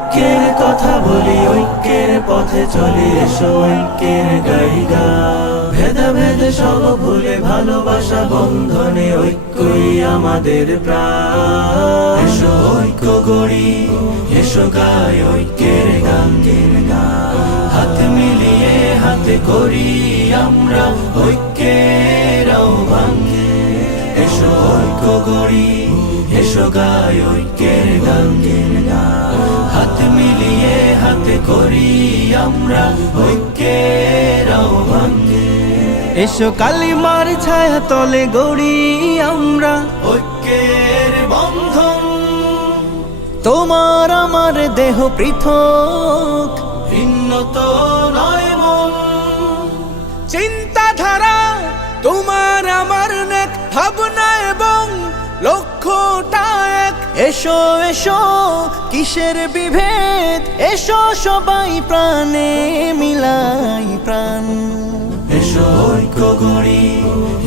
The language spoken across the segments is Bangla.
ঐক্যের কথা বলি, ঐক্যের পথে চলি, এসো ঐক্যের গাইগা। ভেদাভেদ সব ভুলে ভালোবাসা বন্ধনে ঐক্যই আমাদের প্রাণ। এসো ঐক্য গড়ি, এসো গাই ঐক্যের গান। হাত মিলিয়ে হাতে করি আমরা ঐক্যের আহ্বান। এসো ঐক্য গড়ি, এসো গাই ঐক্যের গান। হাত মিলিয়ে হাতে করি আমরা ঐক্যের আহ্বান। এসো কালিমার ছায়া তলে গড়ি আমরা ঐক্যের বন্ধন। তোমার আমার দেহ পৃথক, ভিন্ন তো নয় মন। চিন্তাধারা তোমার আমার নেক, ভাবনা এবং লক্ষ্যটা এক। এসো এসো কিসের বিভেদ, এসো সবাই প্রাণে মিলাই প্রাণ। এসো ঐক্য গড়ি,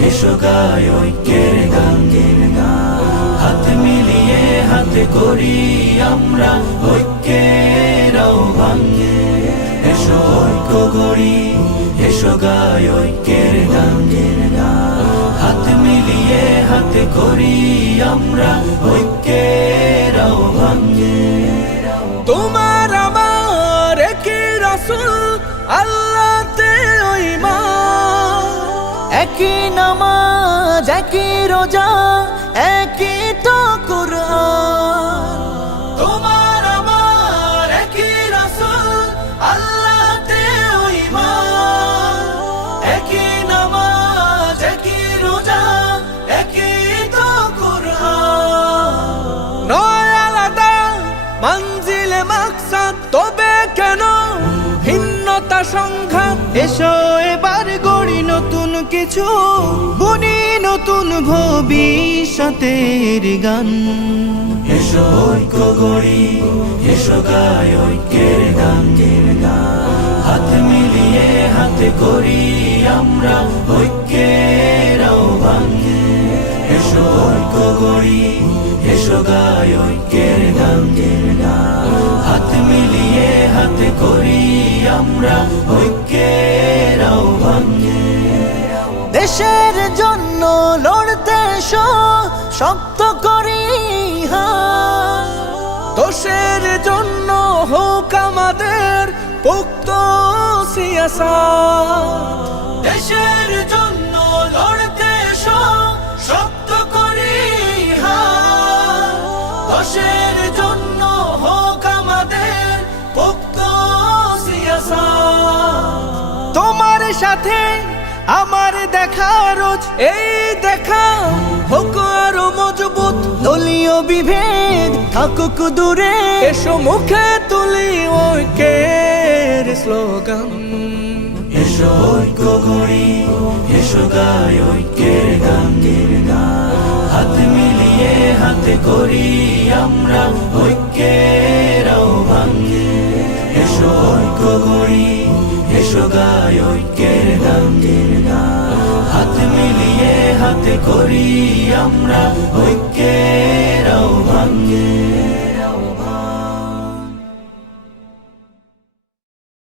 এসো গাই ঐক্যের গান। হাত মিলিয়ে হাতে করি আমরা ঐক্যের আহ্বান। এসো ঐক্য গড়ি, এসো গাই ঐক্যের গান। হাত মিলিয়ে হাতে করি আমরা ঐক্যের আহ্বান। তোমার আমার একই রাসূল, আল্লাহতে ঈমান। একই নামাজ, একই রোজা, একই তো কুরআন। তোমার আমার একই রাসূল, আল্লাহতে ঈমান। একই নামাজ, একই রোজা, একই তো কুরআন। নয় আলাদা মঞ্জিলে মাকসাদ, তবে কেন ভিন্নতা সংঘাত? এসো এবার গড়ি নতুন কিছু, বুনি নতুন ভবিষ্যতের গান। এসো ঐক্য গড়ি, এসো গাই ঐক্যের গান। হাত মিলিয়ে হাতে করি আমরা ঐক্যের আহ্বান। এসো ঐক্য গড়ি, এসো গাই ঐক্যের গান। হাত মিলিয়ে হাতে করি আমরা ঐক্যের আহ্বান। দেশের জন্য লড়তে এসো, শক্ত করি হাত। দোষের জন্য হোক আমাদের পোক্ত সিয়াসাত। দেশের জন্য লড়তে এসো, শক্ত করি হাত। দেশের জন্য হোক আমাদের পোক্ত সিয়াসাত। তোমার সাথে আমার দেখা রোজ, এই দেখা হোক আরো মজবুত। দলীয় বিভেদ থাকুক দূরে, এসো মুখে তুলি ঐক্যের স্লোগান। এসো ঐক্য গড়ি, এসো গাই ঐক্যের গান। হাত মিলিয়ে হাতে করি আমরা ঐক্যের আহ্বান। এসো ঐক্য গড়ি, এসো গাই ঐক্যের গান। হাত মিলিয়ে হাতে করি আমরা ঐক্যের আহ্বান।